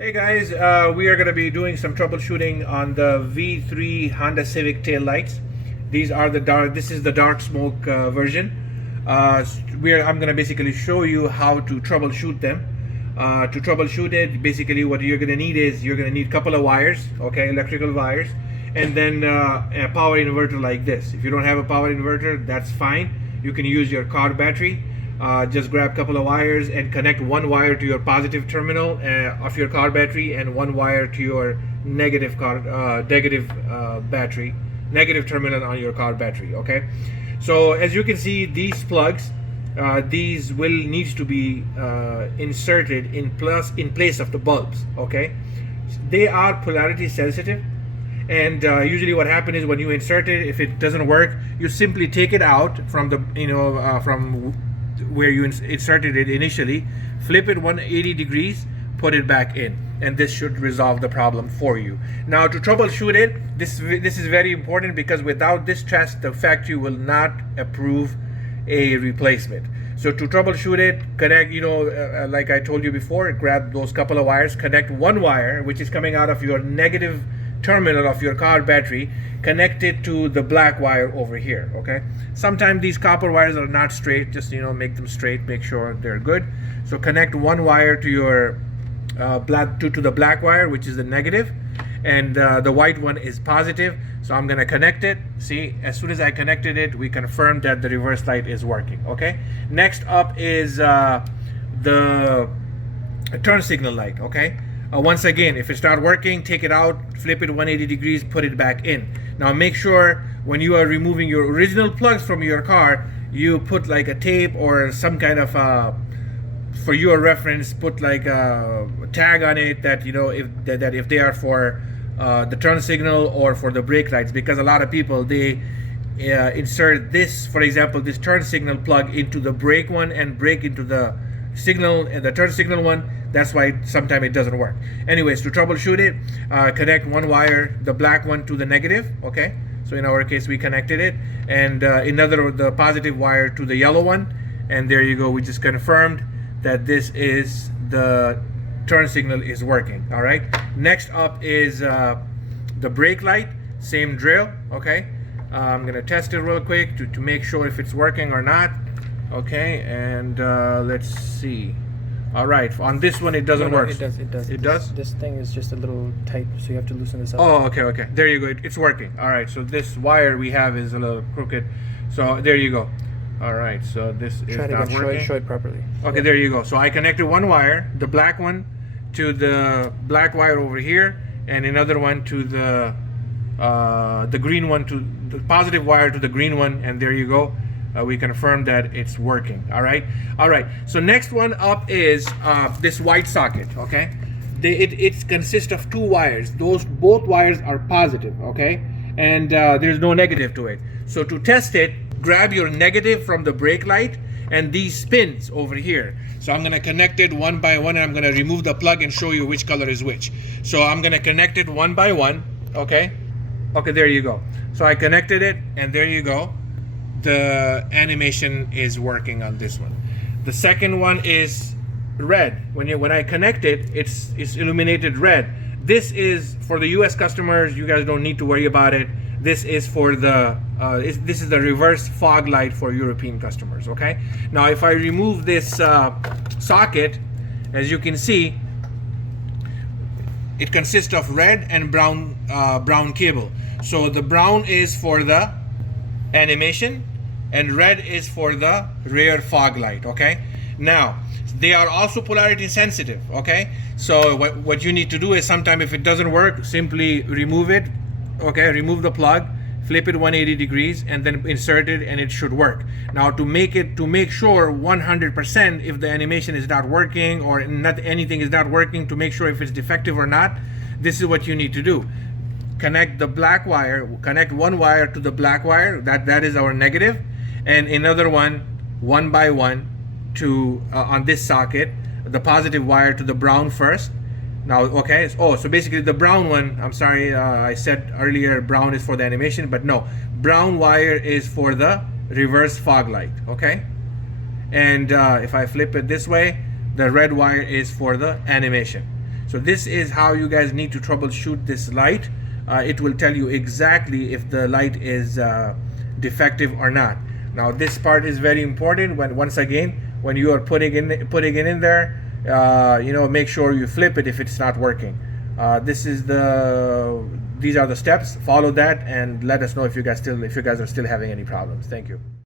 Hey guys, we are going to be doing some troubleshooting on the V3 Honda Civic tail lights. These are the dark. This is the dark smoke version. I'm going to basically show you how to troubleshoot them. To troubleshoot it, basically what you're going to need is you're going to need a couple of wires, okay, electrical wires, and then a power inverter like this. If you don't have a power inverter, that's fine. You can use your car battery. Just grab a couple of wires and connect one wire to your positive terminal of your car battery and one wire to your negative terminal on your car battery. Okay, so as you can see, these plugs, these will need to be inserted in place of the bulbs. Okay, they are polarity sensitive, and usually what happens is when you insert it, if it doesn't work, you simply take it out from the from where you inserted it initially, flip it 180 degrees, put it back in, and this should resolve the problem for you. Now to troubleshoot it, this is very important, because without this test the factory will not approve a replacement. So to troubleshoot it, connect, like I told you before, grab those couple of wires, connect one wire which is coming out of your negative terminal of your car battery, connect it to the black wire over here. Okay, sometimes these copper wires are not straight, just make them straight, make sure they're good. So connect one wire to your to the black wire, which is the negative, and the white one is positive. So I'm gonna connect it. See, as soon as I connected it, we confirmed that the reverse light is working. Okay, next up is the turn signal light. Okay, once again, if it's not working, take it out, flip it 180 degrees, put it back in. Now make sure when you are removing your original plugs from your car, you put like a tape or some kind of for your reference, put like a tag on it that if they are for the turn signal or for the brake lights, because a lot of people, they insert this, for example, this turn signal plug into the brake one and brake into the signal and the turn signal one. That's why sometimes it doesn't work. Anyways, to troubleshoot it, connect one wire, the black one, to the negative. Okay, so in our case we connected it, and the positive wire to the yellow one, and there you go. We just confirmed that this is the turn signal is working. All right, next up is the brake light. Same drill. Okay, I'm gonna test it real quick to make sure if it's working or not. Okay, and let's see. All right, on this one it doesn't work. It does. It does? This thing is just a little tight, so you have to loosen this up. Oh, okay. There you go. It's working. All right, so this wire we have is a little crooked. So there you go. All right, so this is not working. Show it properly. Okay, there you go. So I connected one wire, the black one, to the black wire over here, and another one to the green one, to the positive wire to the green one, and there you go. We confirmed that it's working. All right. So next one up is this white socket. Okay, it consists of two wires. Both wires are positive. Okay, and there's no negative to it. So to test it, grab your negative from the brake light and these pins over here. So I'm gonna connect it one by one, and I'm gonna remove the plug and show you which color is which. So I'm gonna connect it one by one. Okay, there you go. So I connected it, and there you go. The animation is working on this one. The second one is red. When I connect it, it's illuminated red. This is for the US customers. You guys don't need to worry about it. This is for the this is the reverse fog light for European customers. Okay, now if I remove this socket, as you can see, it consists of red and brown cable. So the brown is for the animation and red is for the rear fog light. Okay, now they are also polarity sensitive. Okay, so what you need to do is, sometime if it doesn't work, simply remove it. Okay, remove the plug, flip it 180 degrees, and then insert it, and it should work. Now to make sure 100% if the animation is not working or not anything is not working, to make sure if it's defective or not, this is what you need to do. Connect the black wire, connect one wire to the black wire, that is our negative, and another one by one to on this socket, the positive wire to the brown first. Now, okay, so basically the brown one, I'm sorry, I said earlier brown is for the animation, but no, brown wire is for the reverse fog light. Okay, and if I flip it this way, the red wire is for the animation. So this is how you guys need to troubleshoot this light. It will tell you exactly if the light is defective or not. Now this part is very important. Once again, when you are putting it in there, make sure you flip it if it's not working. These are the steps. Follow that and let us know if you guys are still having any problems. Thank you.